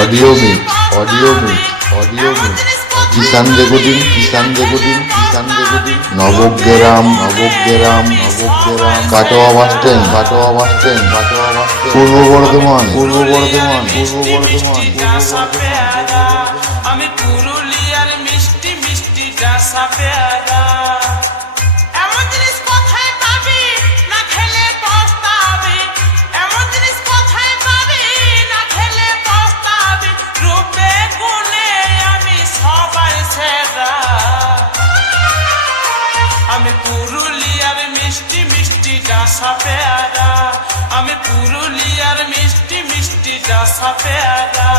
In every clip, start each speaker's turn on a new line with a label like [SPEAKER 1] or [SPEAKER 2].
[SPEAKER 1] Audio meet audio meet audio meet. Kishan recording Kishan recording Kishan recording Nabagram Nabagram Nabagram Katwa bus stand Katwa bus stand Katwa bus stand Purba Bardhaman Purba Bardhaman পূর্ব বর্ধমান।
[SPEAKER 2] আমি পুরুলিয়ার মিষ্টি মিষ্টি মিষ্টি মিষ্টি ডাসা পেয়ারা। আমি পুরুলিয়ার মিষ্টি মিষ্টি ডাসা পেয়ারা।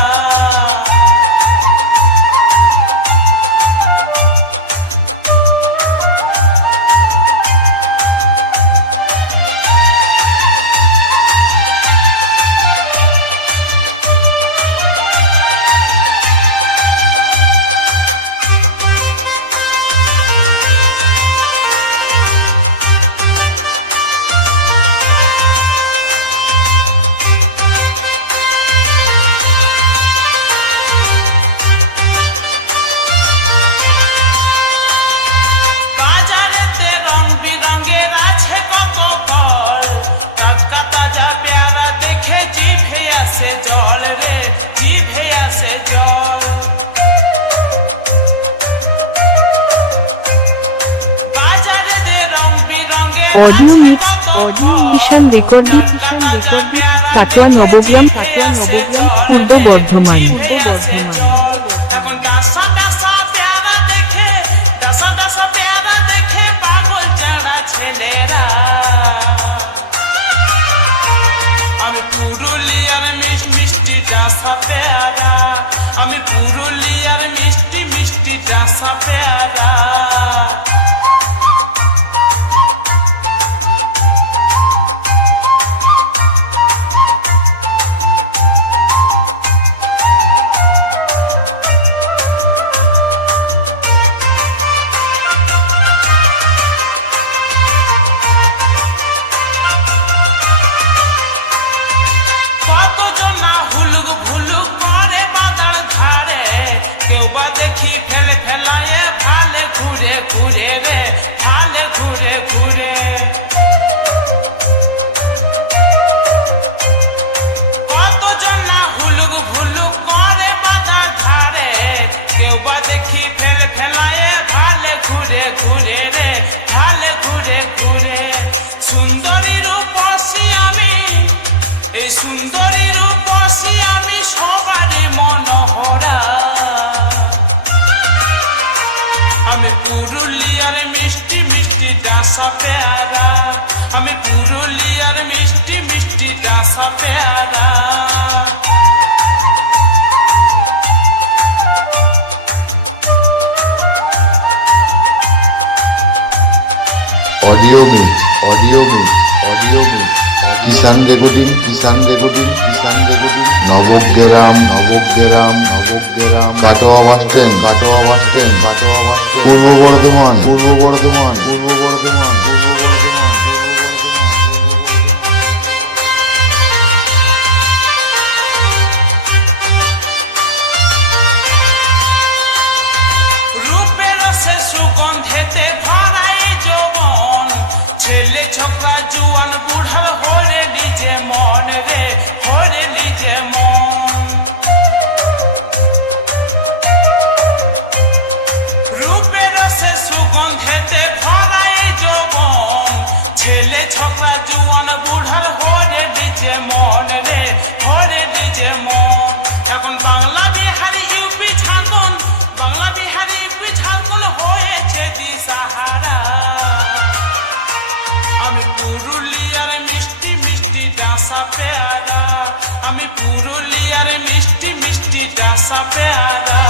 [SPEAKER 3] Audio mix, audio. Mission recording mission recording Katwa Nabagram Katwa Nabagram, Purba Bardhaman Purba Bardhaman
[SPEAKER 2] আমি পুরুলিয়ার মিষ্টি ডাসা পেয়ারা আমি পুরুলিয়ার মিষ্টি মিষ্টি ডাসা পেয়ারা ঘুরে রে ভালে ঘুরে ঘুরে। কতজন না হুলুক ভুলুক করে বাদার ধারে, কেউ বা দেখি ফেলে ফেলায়ে ভালে ঘুরে ঘুরে রে ভালে ঘুরে ঘুরে। সুন্দরী রূপসী আমি, এই সুন্দরী রূপসী আমি সবারই মনোহরা। আমি পুরুলিয়ার মিষ্টি মিষ্টি ডাসা পেয়ারা। আমি পুরুলিয়ার মিষ্টি মিষ্টি ডাসা পেয়ারা।
[SPEAKER 1] Audio meet audio meet audio meet. Kishan recording Kishan recording Nabagram Nabagram Nabagram. Katwa bus stand, Katwa bus stand, Katwa bus stand. Purba Bardhaman Purba Bardhaman পূর্ব বর্ধমান
[SPEAKER 2] ছেলে, ছোকরা, জুয়ান, বুড়ার হরে ছোকরা জুয়ান বুড়ার হরে নিজে মন রে হরে নিজে মন। এখন বাংলা বিহারি ইউপি ঝাড়খণ্ড, বাংলা বিহারি ইউপি ঝাড়খণ্ড হয়েছে দিশাহারা আমি পুরুলিয়ার মিষ্টি মিষ্টি ডাসা পেয়ারা, আমি পুরুলিয়ার মিষ্টি মিষ্টি ডাসা পেয়ারা।